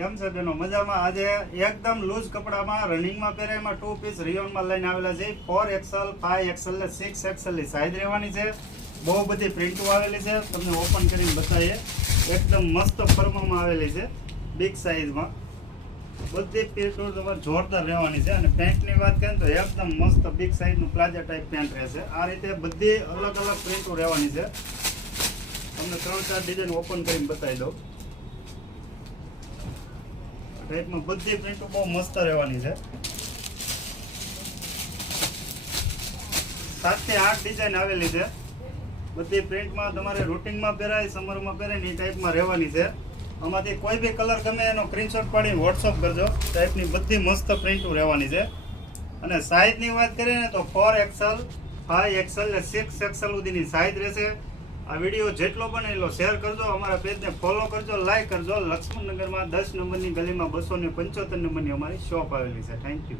કેમ છે બેનો? મજામાં? આજે એકદમ લૂઝ કપડામાં રનિંગમાં પહેરેમાં 2 પીસ રિયોનમાં લઈને આવેલા છે. 4XL 5XL ને 6XL ની સાઈઝ રહેવાની છે. બહુ બધી પ્રિન્ટો આવેલી છે, તમને ઓપન કરીને બતાવીએ. એકદમ મસ્ત ફર્મમાં આવેલી છે, બિગ સાઈઝમાં. બધી પ્રિન્ટો તમારે જોરદાર રહેવાની છે. અને પેન્ટની વાત કરીએ તો એકદમ મસ્ત બિગ સાઈઝનું પ્લાઝા ટાઈપ પેન્ટ રહેશે. આ રીતે બધી અલગ અલગ પ્રિન્ટો રહેવાની છે. તમને 3-4 ડિઝાઇન ઓપન કરીને બતાવી દઉં. રેટમાં બધી પ્રિન્ટો બહુ મસ્ત રહેવાની છે. 7 થી 8 ડિઝાઇન આવેલી છે. બધી પ્રિન્ટમાં તમારે રૂટિનમાં પહેરાય, સમરમાં પહેરાય એ ટાઈપમાં રહેવાની છે. આમાંથી કોઈ બી કલર ગમે એનો સ્ક્રીનશોટ પાડીને વોટ્સઅપ કરજો. ટાઈપની બધી મસ્ત પ્રિન્ટો રહેવાની છે. અને સાઇઝની વાત કરીએ ને તો 4XL 5XL ને 6XL સુધીની સાઇઝ રહેશે. આ વિડીયો જેટલો બને એટલો શેર કરજો, અમારા પેજને ફોલો કરજો, લાઈક કરજો. લક્ષ્મણનગરમાં 10 નંબરની ગલીમાં 275 નંબરની અમારી શોપ આવેલી છે. Thank you.